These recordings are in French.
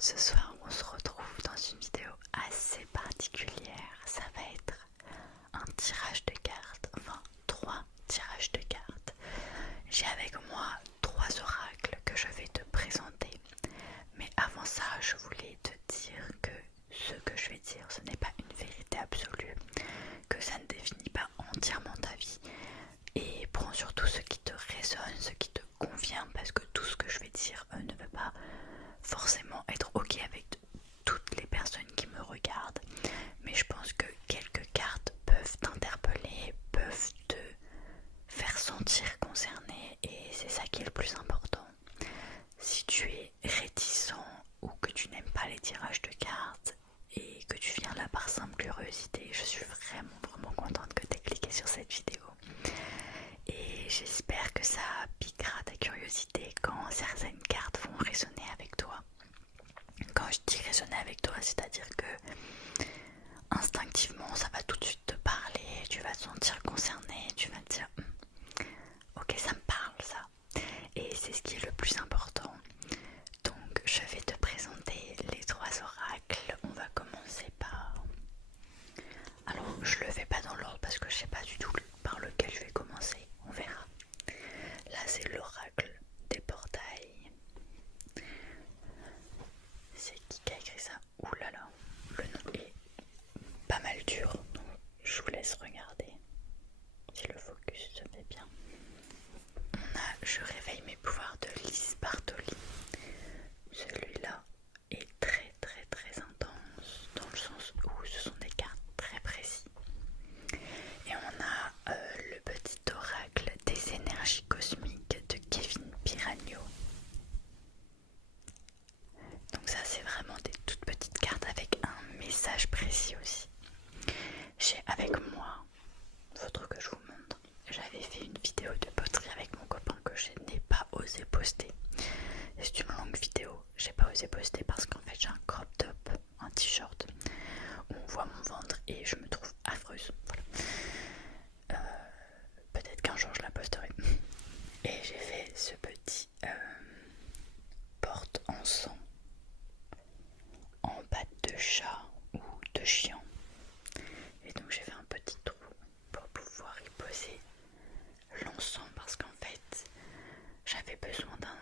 Ce soir, on se retrouve dans une vidéo assez particulière. Ça va être un tirage de cartes, enfin 3 tirages de cartes. J'ai avec moi 3 oracles que je vais te présenter. Mais avant ça, je voulais te dire que ce que je vais dire, ce n'est pas une vérité absolue, que ça ne définit pas entièrement ta vie. Et prends surtout ce qui te résonne, ce qui te convient, parce que tout ce que je vais dire ne veut pas forcément être ok avec toutes les personnes qui me regardent, mais je pense que quelques cartes peuvent t'interpeller, peuvent te faire sentir concerné, et c'est ça qui est le plus important. Si tu es réticent ou que tu n'aimes pas les tirages de cartes et que tu viens là par simple curiosité, je suis vraiment contente que tu aies cliqué sur cette vidéo. Et j'espère que ça piquera ta curiosité quand certaines cartes vont résonner avec toi. Quand je dis résonner avec toi, c'est-à-dire que instinctivement ça va tout de suite te parler, tu vas te sentir concerné, tu vas te dire ok, ça me parle ça. Et c'est ce qui est le plus important. Donc je vais te présenter les 3 oracles. On va commencer par... Alors je le fais pas dans l'ordre parce que je sais pas du tout par lequel je vais commencer. On verra. Là c'est l'oracle des portails. C'est qui a écrit ça? Ouh là là, le nom est pas mal dur, donc je vous laisse regarder si le focus se fait bien. On a Je réveille mes pouvoirs de Lise Bartoli. Celui-là est très intense dans le sens où ce sont des cartes très précis. Et on a le petit oracle des énergies cosmiques de Kevin Piragno. Donc ça c'est vraiment des toutes petites cartes avec un message précis aussi. J'ai avec moi, faudra que je vous montre, j'avais fait une vidéo de poterie avec mon copain que je n'ai pas osé poster. C'est une longue vidéo, j'ai pas osé poster parce qu'en fait j'ai un crop top, un t-shirt où on voit mon ventre et je me trouve affreuse. Voilà. Peut-être qu'un jour je la posterai. Et j'ai fait ce petit porte en sang en patte de chat ou de chien. Et donc j'ai fait un petit trou pour pouvoir y poser l'encens parce qu'en fait j'avais besoin d'un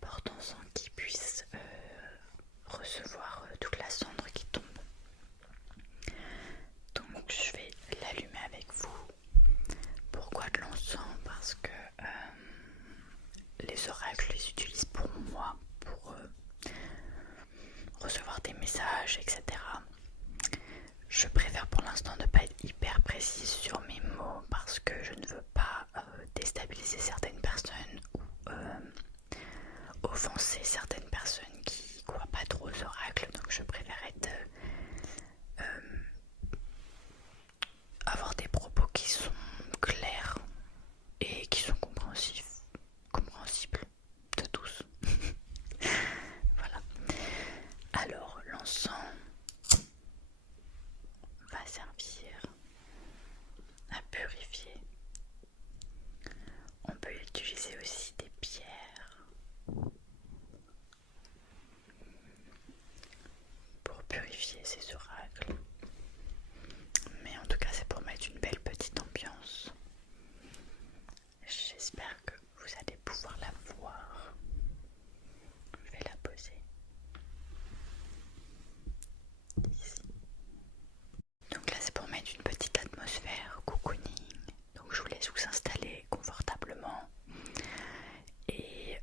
porte-encens qui puisse recevoir toute la cendre qui tombe. Donc je vais l'allumer avec vous. Pourquoi de l'encens? Parce que les oracles les utilisent pour moi, pour recevoir des messages, etc. Je préfère pour l'instant ne pas être hyper précise sur mes mots parce que je ne veux pas déstabiliser certaines personnes ou offenser certaines personnes qui croient pas trop aux oracles. Donc je préfère être avoir des propos qui sont clairs et qui sont compréhensibles de tous. Voilà. Alors l'encens va servir à purifier. On peut utiliser aussi des pierres pour purifier ces oracles. Mais en tout cas, c'est pour mettre une belle petite ambiance. J'espère que vous allez pouvoir la voir. Je vais la poser ici. Donc là, c'est pour mettre une petite atmosphère cocooning. Donc je vous laisse vous installer confortablement. Et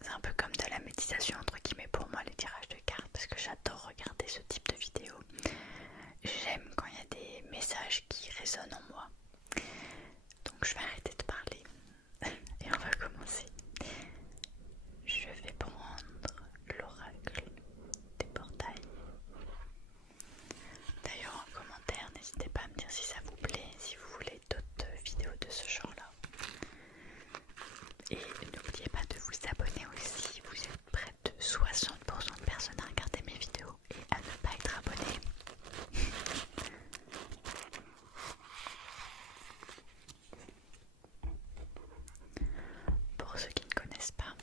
c'est un peu comme de la méditation entre guillemets pour moi les tirages de cartes parce que j'adore regarder ce type de vidéo. J'aime quand il y a des messages qui résonnent en moi. Donc je vais arrêter de parler et on va commencer. Je vais prendre l'oracle des portails. D'ailleurs en commentaire, n'hésitez pas à me dire si ça vous plaît, si vous voulez d'autres vidéos de ce genre là. Et n'oubliez pas de vous abonner aussi, vous êtes près de 60% de personnes à regarder mes vidéos et à ne pas être abonné. Pour ceux qui ne connaissent pas,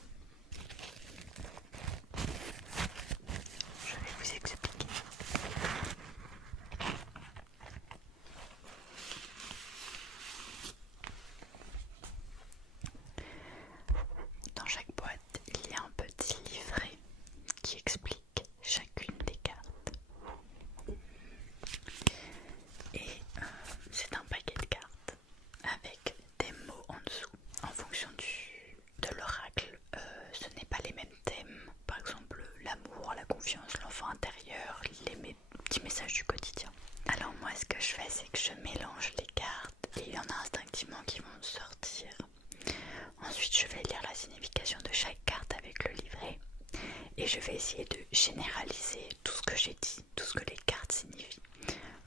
je vais essayer de généraliser tout ce que j'ai dit, tout ce que les cartes signifient,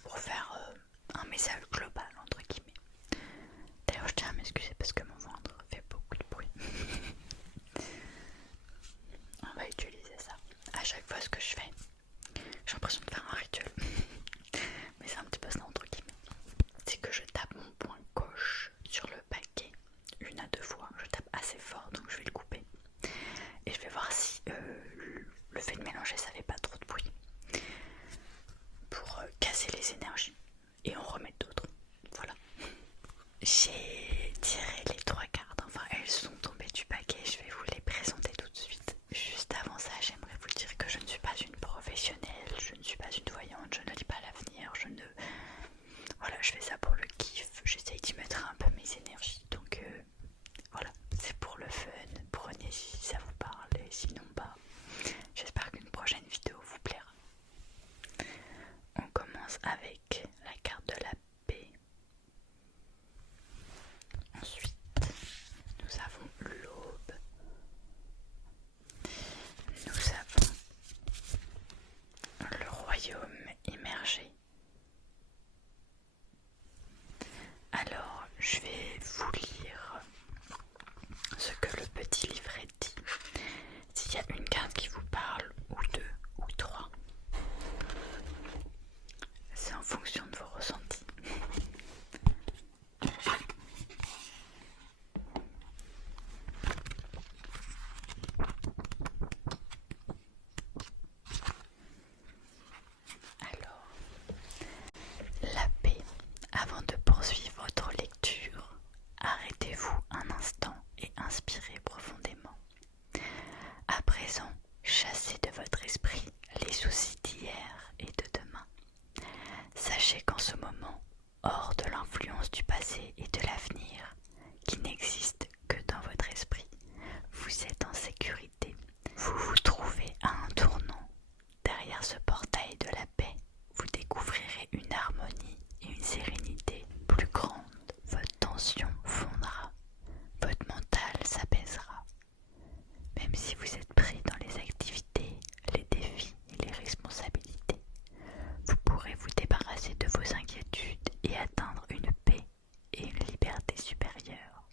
pour faire un message global entre guillemets. D'ailleurs je tiens à m'excuser parce que mon ventre fait beaucoup de bruit. On va utiliser ça à chaque fois. Ce que je fais, j'ai l'impression de faire un rituel, mais c'est un petit peu ça entre guillemets. C'est que je tape mon poing gauche sur le paquet 1 à 2 fois. Je tape assez fort, donc je vais le couper et je vais voir si le fait de mélanger ça fait pas trop de bruit pour casser les énergies et en remettre d'autres. Voilà. J'ai tiré les 3 cartes, enfin elles sont tombées du paquet, je vais vous les présenter tout de suite. Juste avant ça, j'aimerais vous dire que je ne suis pas une professionnelle, je ne suis pas une voyante, je ne lis pas l'avenir, voilà, je fais ça pour le kiff, j'essaye d'y mettre un peu mes énergies, donc voilà, c'est pour le fun, prenez si ça vous parle et sinon pas. J'espère qu'une prochaine vidéo vous plaira. On commence avec la carte de la paix. Ensuite, nous avons l'aube. Nous avons le royaume immergé. Alors, je vais vous lire ce que le petit livret dit. S'il y a une carte qui vous parle, ou 2 ou 3, c'est en fonction de vos ressentis. Alors, la paix. Avant de poursuivre votre lecture, arrêtez-vous un instant et inspirez profondément. À présent, chassez de votre esprit les soucis d'hier et de demain. Sachez qu'en ce moment, hors de l'influence du passé et de l'avenir, qui n'existe que dans votre esprit, vous êtes en sécurité. Vous vous trouvez à un tournant. Derrière ce portail de la paix, vous découvrirez une harmonie et une sérénité plus grande. Votre tension fondra, votre mental s'apaisera. Même si vous êtes pris dans les activités, les défis et les responsabilités, vous pourrez vous débarrasser de vos inquiétudes et atteindre une paix et une liberté supérieure.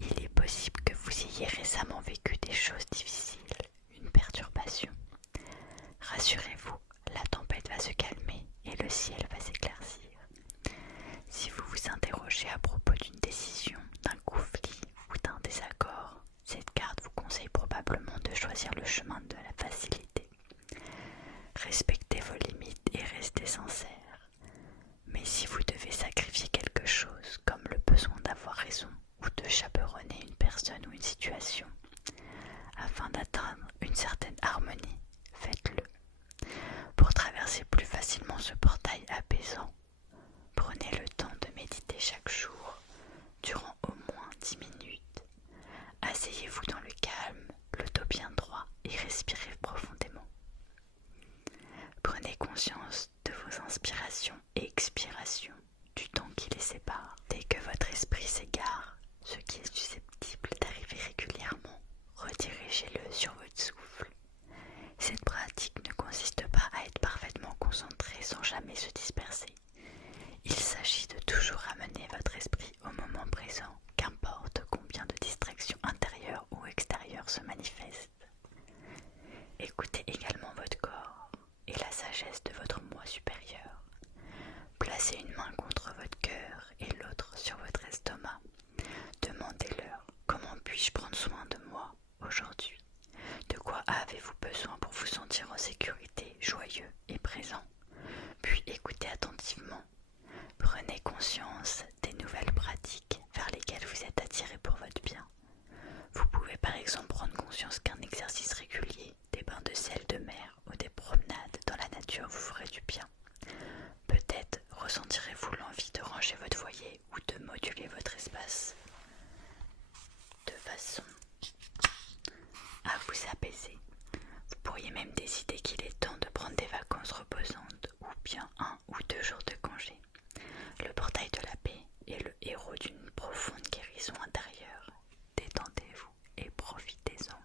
Il est possible que vous ayez récemment vécu des choses difficiles, une perturbation. Rassurez-vous, la tempête va se calmer et le ciel va s'éclaircir. Si vous vous interrogez à propos d'une décision, d'un conflit ou d'un désaccord, cette carte vous conseille probablement de choisir le chemin de la facilité. Respectez vos limites et restez sincère. Mais si vous devez sacrifier quelque chose, comme le besoin d'avoir raison ou de chaperonner une personne ou une situation, afin d'atteindre une certaine harmonie, faites-le. Pour traverser plus facilement ce portail apaisant, prenez le temps de méditer chaque jour, durant au moins 10 minutes. Asseyez-vous dans le calme, le dos bien droit et respirez profondément. Prenez conscience de vos inspirations et expirations, du temps qui les sépare. Dès que votre esprit s'égare, ce qui est susceptible d'arriver régulièrement, redirigez-le sur votre souffle. Cette pratique ne consiste pas à être parfaitement concentré sans jamais se disperser. Il s'agit de toujours ramener votre esprit au moment présent, qu'importe combien de distractions intérieures ou extérieures se manifestent. Écoutez également votre corps et la sagesse de votre moi supérieur. Placez une main contre votre cœur et l'autre sur votre estomac. Demandez-leur: comment puis-je prendre soin de moi aujourd'hui? De quoi avez-vous besoin pour vous sentir en sécurité, joyeux et présent? Puis écoutez attentivement. Prenez conscience des nouvelles pratiques vers lesquelles vous êtes attiré pour votre bien. Vous pouvez par exemple prendre conscience qu'un exercice régulier, des bains de sel de mer ou des promenades dans la nature vous ferait du bien. Peut-être ressentirez-vous l'envie de ranger votre foyer ou de moduler votre espace de façon à vous apaiser. Vous pourriez même décider qu'il est temps de prendre des vacances reposantes ou bien 1 ou 2 jours de congé. Le portail de la paix est le héros d'une profonde guérison intérieure. Détendez-vous et profitez-en.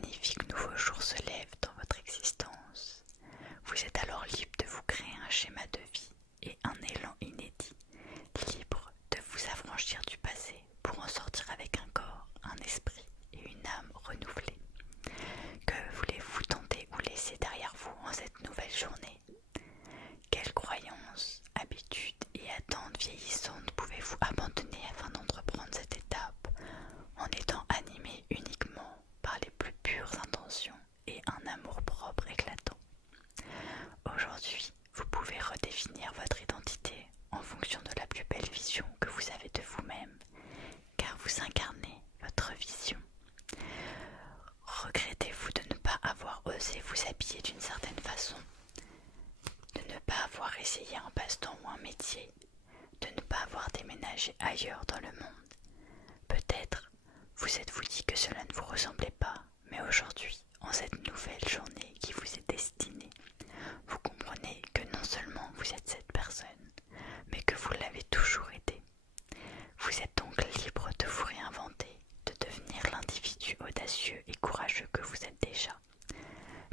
magnifique nouveau jour se lève dans votre existence. Vous êtes alors libre de vous créer un schéma de vie et un élan inédit, libre de vous affranchir du passé pour en sortir avec un corps, un esprit et une âme renouvelée. Que voulez-vous tenter ou laisser derrière vous en cette nouvelle journée? Quelles croyances, habitudes et attentes vieillissantes pouvez-vous abandonner afin d'entreprendre cette étape en étant animé uniquement par les plus pures intentions et un amour-propre éclatant? Aujourd'hui, vous pouvez redéfinir votre identité en fonction de la plus belle vision que vous avez de vous-même, car vous incarnez votre vision. Regrettez-vous de ne pas avoir osé vous habiller d'une certaine façon, de ne pas avoir essayé un passe-temps ou un métier, de ne pas avoir déménagé ailleurs dans le monde? Peut-être vous êtes-vous dit que cela ne vous ressemblait pas, mais aujourd'hui, en cette nouvelle journée qui vous est destinée, vous comprenez que non seulement vous êtes cette personne, mais que vous l'avez toujours été. Vous êtes donc libre de vous réinventer, de devenir l'individu audacieux et courageux que vous êtes déjà.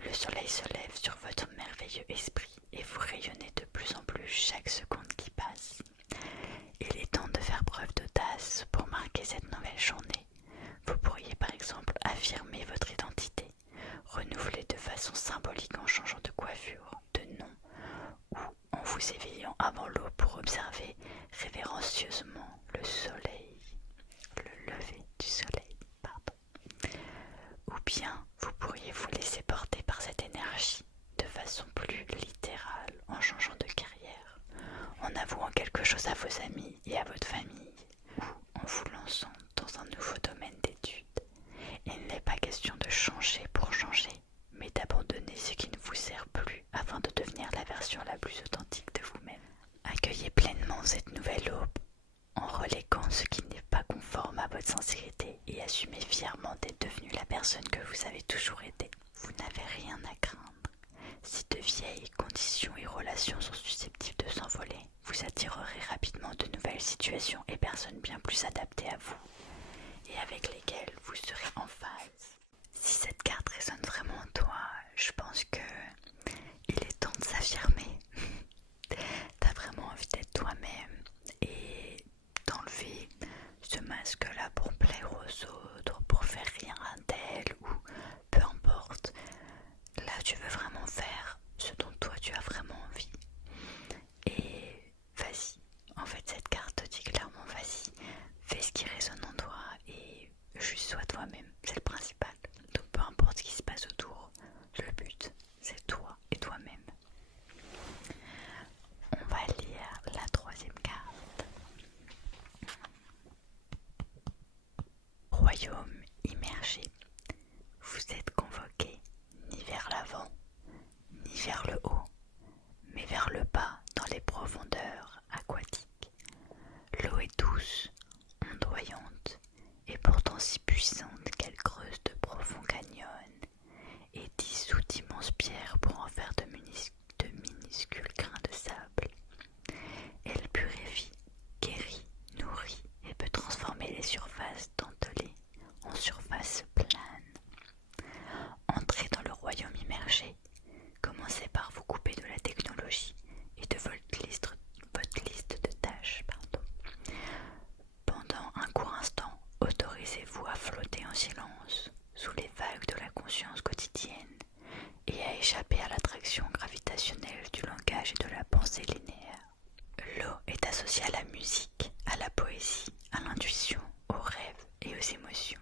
Le soleil se lève sur votre merveilleux esprit et vous rayonnez de plus en plus chaque seconde qui passe. Il est temps de faire preuve d'audace pour marquer cette nouvelle journée. Vous pourriez par exemple affirmer votre identité, renouveler de façon symbolique en changeant de coiffure, de nom, ou en vous éveillant avant l'aube pour observer révérencieusement le soleil, le lever du soleil, pardon. Ou bien vous pourriez vous laisser porter par cette énergie de façon plus littérale en changeant de carrière, en avouant quelque chose à vos amis et à votre famille, ou en vous lançant dans un nouveau domaine d'études. Il n'est pas question de changer pour changer, mais d'abandonner ce qui ne vous sert plus afin de devenir la version la plus authentique de vous-même. Accueillez pleinement cette nouvelle aube en reléguant ce qui n'est pas conforme à votre sincérité et assumez fièrement d'être devenu la personne que vous avez toujours été. Vous n'avez rien à craindre. Si de vieilles conditions et relations sont susceptibles de s'envoler, vous attirerez rapidement de nouvelles situations et personnes bien plus adaptées à vous et avec lesquelles vous serez en phase. Si cette carte résonne vraiment en toi, je pense que il est temps de s'affirmer. T'as vraiment envie d'être toi-même et d'enlever ce masque-là pour plaire aux autres, pour faire rire d'elle ou peu importe. Là, tu veux vraiment faire ce dont toi tu as vraiment envie. Et vas-y. En fait, cette carte te dit clairement, vas-y, fais ce qui résonne en toi et juste sois toi-même. C'est le principal. Donc peu importe ce qui se passe autour, le but, c'est toi et toi-même. On va lire la troisième carte. Royaume immergé. Vous êtes convoqué ni vers l'avant, ni vers le haut, mais vers le bas dans les profondeurs aquatiques. L'eau est douce, ondoyante, et pourtant si puissante qu'elle creuse de profonds canyons et dissout d'immenses pierres pour en faire de minuscules grains de sable. Elle purifie, guérit, nourrit et peut transformer les surfaces dentelées en surfaces planes. Entrez dans le royaume immergé. Commencez par vous couper de la technologie et de votre liste de tâches. Pendant un court instant, autorisez-vous à flotter en silence sous les vagues de la conscience quotidienne et à échapper à l'attraction gravitationnelle du langage et de la pensée linéaire. L'eau est associée à la musique, à la poésie, à l'intuition, aux rêves et aux émotions.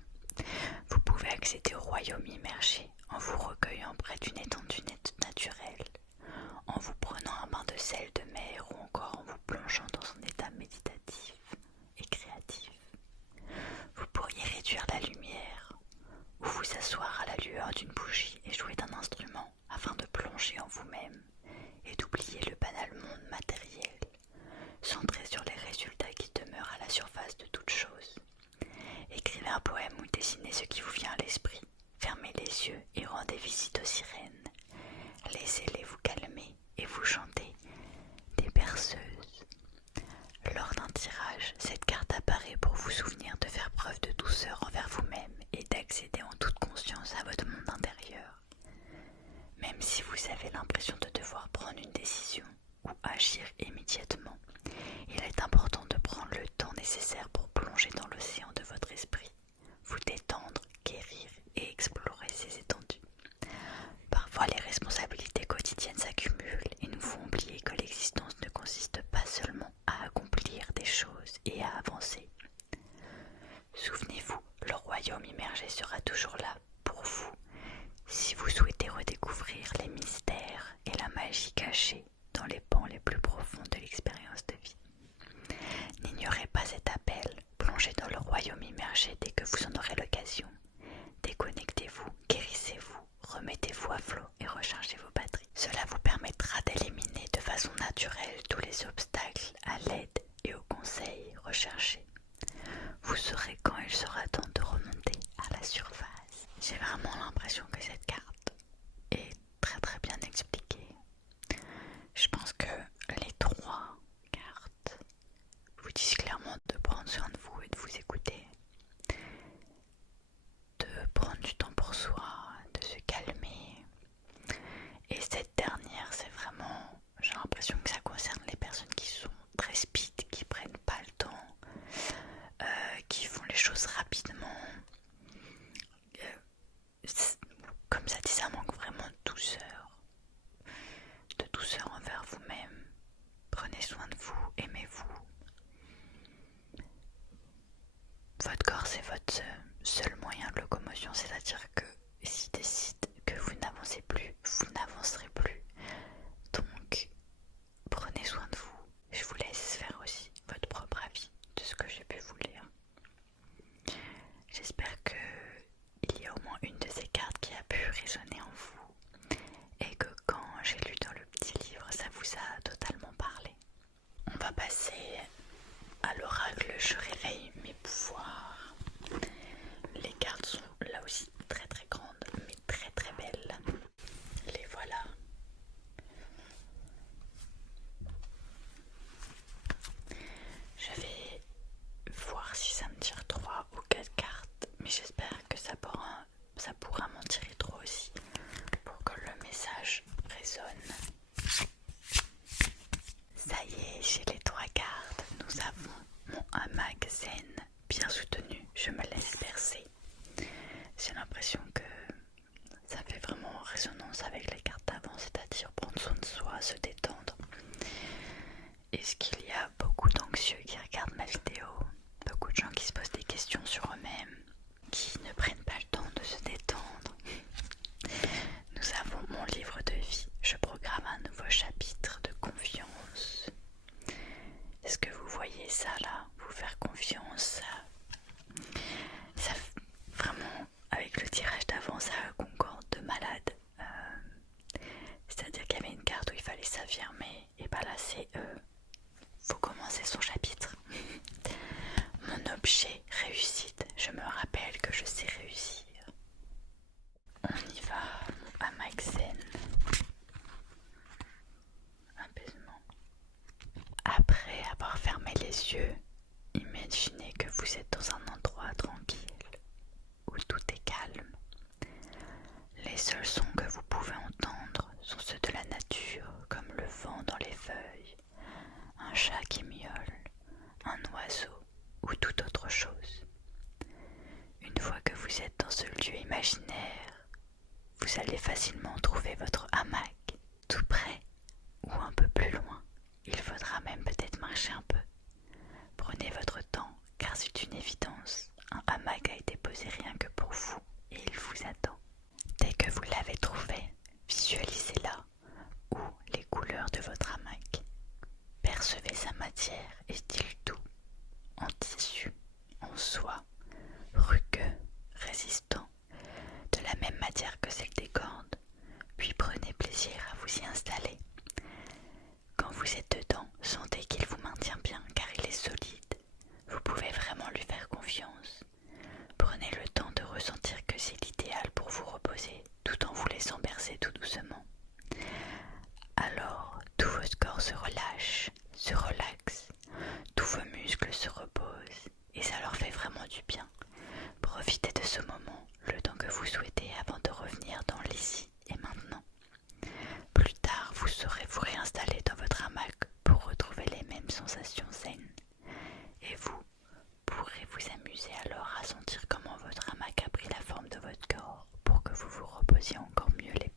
Vous pouvez accéder au royaume immergé en vous recueillant près d'une étendue naturelle, en vous prenant un bain de sel de mer ou encore en vous plongeant dans un état méditatif et créatif. Vous pourriez réduire la lumière ou vous asseoir à la lueur d'une bougie et jouer d'un instrument afin de plonger en vous-même et d'oublier le banal monde matériel, centré sur les résultats qui demeurent à la surface de toute chose. Écrivez un poème ou dessinez ce qui vous vient à l'esprit. Fermez les yeux et rendez visite aux sirènes. Laissez-les vous calmer et vous chanter des berceuses. Lors d'un tirage, cette carte apparaît pour vous souvenir de faire preuve de douceur envers vous-même et d'accéder en toute conscience à votre monde vraiment l'impression que cette carte est très très bien expliquée. Je pense que les 3 cartes vous disent clairement de prendre soin de vous et de vous écouter, de prendre du temps pour soi, de se calmer. Et cette dernière, c'est vraiment, j'ai l'impression que ça concerne les personnes qui sont très speed, qui prennent pas le temps, qui font les choses rapidement. Comme ça dit, ça manque vraiment de douceur envers vous-même. Prenez soin de vous, aimez-vous. Votre corps, c'est votre seul moyen de locomotion, c'est-à-dire que s'il décide que vous n'avancez plus, vous n'avancerez plus. Donc, prenez soin de vous. Je vous laisse faire aussi votre propre avis de ce que j'ai pu vous lire. J'espère qu'il y a au moins une de ces cartes qui a pu résonner en vous et que quand j'ai lu dans le petit livre, ça vous a totalement parlé. On va passer à l'oracle Je réveille mes pouvoirs. Les cartes sont là aussi très très grandes mais très très belles. Les voilà. Je vais voir si ça me tire 3 ou 4 cartes, mais j'espère que ça pourra m'en tirer 3 aussi pour que le message résonne. Ça y est, j'ai les 3 cartes. Nous avons mon hamac zen bien soutenu. Je me laisse bercer. J'ai l'impression que ça fait vraiment résonance avec les cartes d'avant, c'est-à-dire prendre soin de soi, se détendre. Est-ce qu'il y a beaucoup d'anxieux qui regardent ma vidéo? Beaucoup de gens qui se posent des questions sur eux-mêmes, qui ne prennent pas le temps de se détendre. Nous avons mon livre de vie. Je programme un nouveau chapitre de confiance. Est-ce que vous voyez ça là? Vous faire confiance, ça vraiment, avec le tirage d'avant, ça concorde de malade. C'est-à-dire qu'il y avait une carte où il fallait s'affirmer, et bah là c'est faut commencer son chapitre. Mon objet réussite, je me rappelle que je sais réussir. On y va, mon hamac zen. Apaisement. Après avoir fermé les yeux, imaginez que vous êtes dans un endroit tranquille, où tout est calme. Les seuls sons que vous pouvez entendre sont ceux de la nature, comme le vent dans les feuilles, un chat qui miaule, un oiseau ou toute autre chose. Une fois que vous êtes dans ce lieu imaginaire, vous allez facilement trouver votre hamac, tout près ou un peu plus loin. Il faudra même peut-être marcher un peu. Prenez votre temps, car c'est une évidence. Un hamac a été posé rien que pour vous et il vous attend. Dès que vous l'avez trouvé, visualisez-la ou les couleurs de votre hamac. Percevez sa matière et style doux, en tissu, en soie, rugueux, résistant, de la même matière que celle des cordes, puis prenez plaisir à vous y installer. Quand vous êtes dedans, sentez qu'il vous maintient bien car il est solide. Vous pouvez vraiment lui faire confiance. Prenez le temps de ressentir que c'est l'idéal pour vous reposer tout en vous laissant bercer tout doucement. Alors, tout votre corps se relâche, se relaxe, tous vos muscles se reposent et ça leur fait vraiment du bien. Profitez de ce moment, le temps que vous souhaitez avant de revenir dans l'ici et maintenant. Plus tard, vous saurez vous réinstaller dans votre hamac pour retrouver les mêmes sensations zen. Et vous pourrez vous amuser alors à sentir comment votre hamac a pris la forme de votre corps pour que vous vous reposiez encore mieux les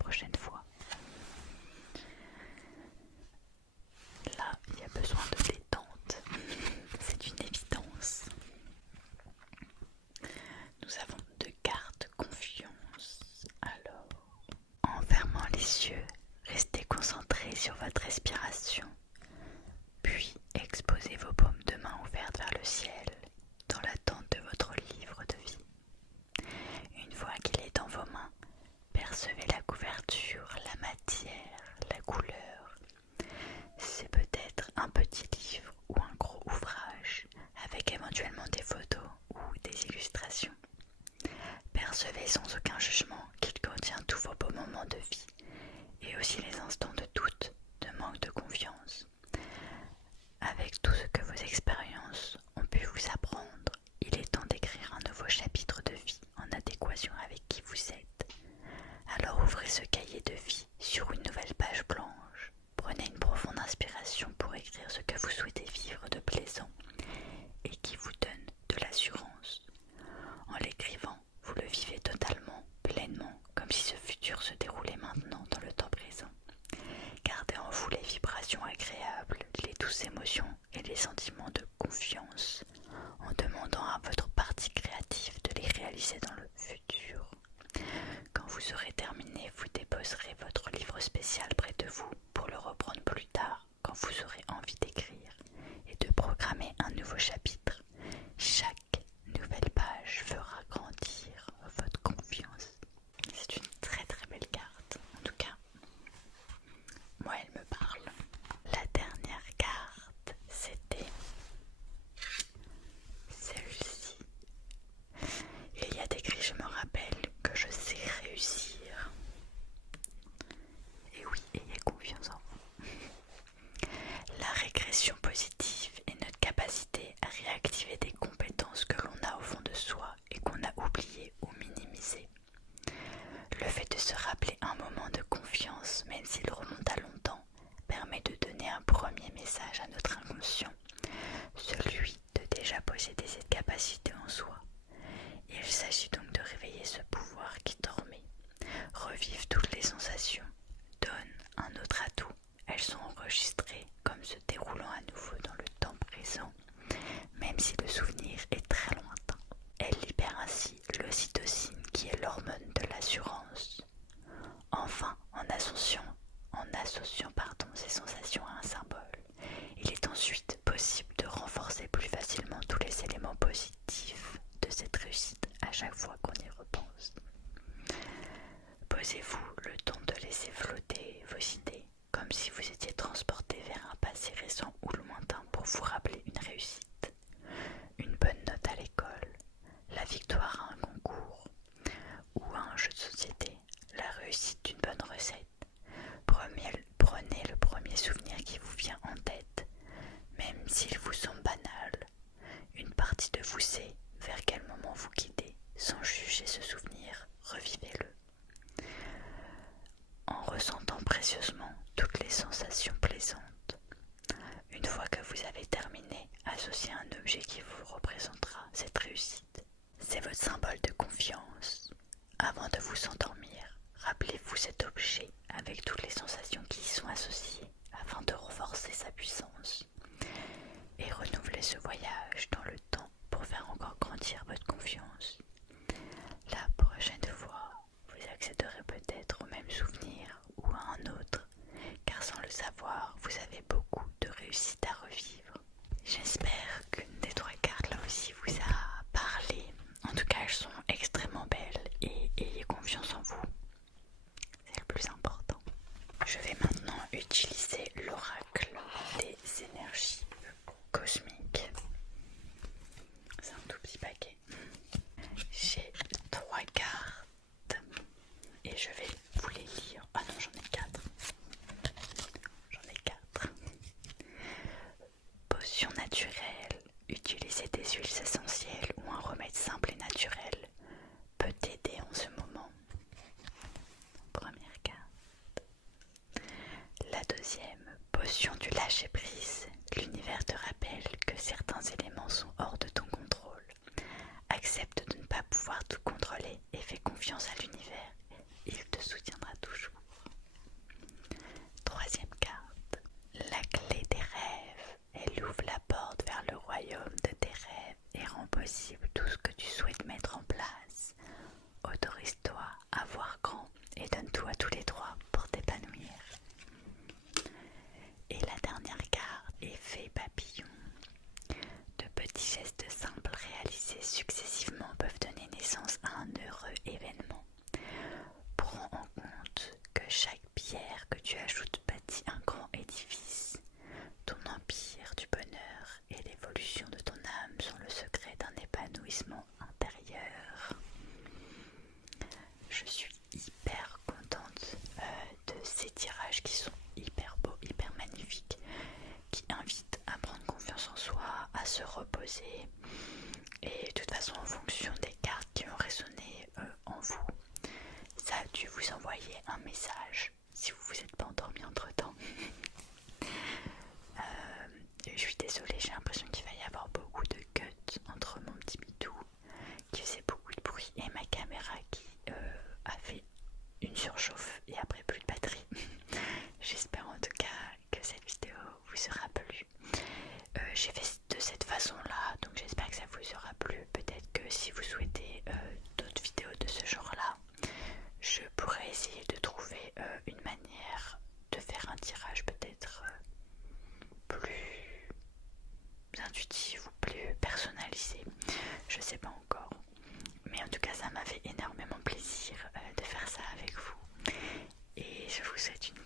ce cahier de vie sur une nouvelle page blanche. Prenez une profonde inspiration pour écrire ce que vous souhaitez vivre de plaisant et qui vous donne de l'assurance. En l'écrivant, vous le vivez totalement, pleinement, comme si ce futur se déroulait maintenant dans le temps présent. Gardez en vous les vibrations agréables, les douces émotions et les sentiments de confiance, en demandant à votre partie créative de les réaliser dans le futur. Quand vous aurez terminé, vous déposerez votre livre spécial près de vous pour le reprendre plus tard quand vous aurez envie d'écrire et de programmer un nouveau chapitre. Chaque nouvelle page fera grandir votre confiance. C'est une très très belle carte. En tout cas, moi elle me parle. La dernière carte, c'était celle-ci. Il y a écrit: je me rappelle que je sais réussir. Et oui, ayez confiance en vous. La régression positive est notre capacité à réactiver des compétences que l'on a au fond de soi et qu'on a oubliées ou minimisées. Le fait de se rappeler un moment de confiance, même s'il remonte à longtemps, permet de donner un premier message à notre inconscient, celui de déjà posséder cette capacité en soi. Il s'agit donc de réveiller ce pouvoir qui dormait. Revivre toutes les sensations donne un autre atout. Elles sont enregistrées comme se déroulant à nouveau dans le temps présent, même si le souvenir est très lointain. Elles libèrent ainsi l'ocytocine qui est l'hormone de l'assurance. Enfin, en associant ces sensations à un symbole, il est ensuite possible de renforcer plus facilement tous les éléments positifs de cette réussite à chaque fois qu'on y repense. Posez-vous le temps de laisser flotter vos idées, comme si vous étiez transporté vers un passé récent ou lointain pour vous rappeler une réussite, une bonne note à l'école, la victoire à un concours ou à un jeu de société, la réussite d'une bonne recette. Prenez le premier souvenir qui vous vient en tête, même s'il vous semble banal. Une partie de vous sait vers quel moment vous guider. Sans juger ce souvenir, revivez-le. En ressentant précieusement toutes les sensations plaisantes. Une fois que vous avez terminé, associez un objet qui vous représentera cette réussite. C'est votre symbole de confiance. Avant de vous endormir, rappelez-vous cet objet avec toutes les sensations qui y sont associées afin de renforcer sa puissance. Et renouvelez ce voyage dans le temps pour faire encore grandir votre confiance. La prochaine fois, vous accéderez peut-être au même souvenir ou à un autre, car sans le savoir, vous avez beaucoup de réussite à revivre. J'espère qu'une des trois cartes là aussi vous a parlé. En tout cas, elles sont extrêmement belles et ayez confiance en vous. C'est le plus important. Je vais maintenant utiliser l'oracle des énergies cosmiques. C'est un tout petit paquet. J'ai 3 cartes et je vais vous les lire. Ah non, j'en ai 4. Potion naturelle. Utiliser des huiles essentielles ou un remède simple et naturel peut t'aider en ce moment. Première carte. La deuxième, potion du lâcher prise. L'univers te rappelle que certains éléments sont hors de ton contrôle. Accepte de ne pas pouvoir tout contrôler et fais confiance à l'univers. Il te soutiendra toujours. Troisième carte. La clé des rêves. Elle ouvre la porte vers le royaume de tes rêves et rend possible tout ce que tu souhaites mettre en place. Autorise-toi à voir grand et donne tout à tous les droits pour t'épanouir. Et la dernière carte, effet papillon. De petits gestes simples réalisés successivement peuvent donner naissance à un heureux événement. Prends en compte que chaque pierre que tu ajoutes bâtit un grand édifice. Ton empire du bonheur et l'évolution de ton âme sont le secret d'un épanouissement intérieur. Je suis hyper contente de ces tirages qui sont hyper beaux, hyper magnifiques, qui invitent à prendre confiance en soi, à se reposer. Et de toute façon, en fonction des cartes qui ont résonné en vous, ça a dû vous vous envoyer un message si vous vous êtes pas endormi entre temps. Je suis désolée, j'ai l'impression qu'il va y avoir beaucoup de cuts entre mon petit bidou qui faisait beaucoup de bruit et ma caméra qui a fait une surchauffe et après plus de batterie. J'espère en tout cas que cette vidéo vous sera plu. J'ai fait de cette façon là, donc j'espère que ça vous aura plu. Peut-être que si vous souhaitez d'autres vidéos de ce genre là, je pourrais essayer de trouver une manière de faire un tirage peut-être plus intuitif ou plus personnalisé. Je sais pas encore, mais en tout cas ça m'a fait énormément plaisir de faire ça avec vous et je vous souhaite une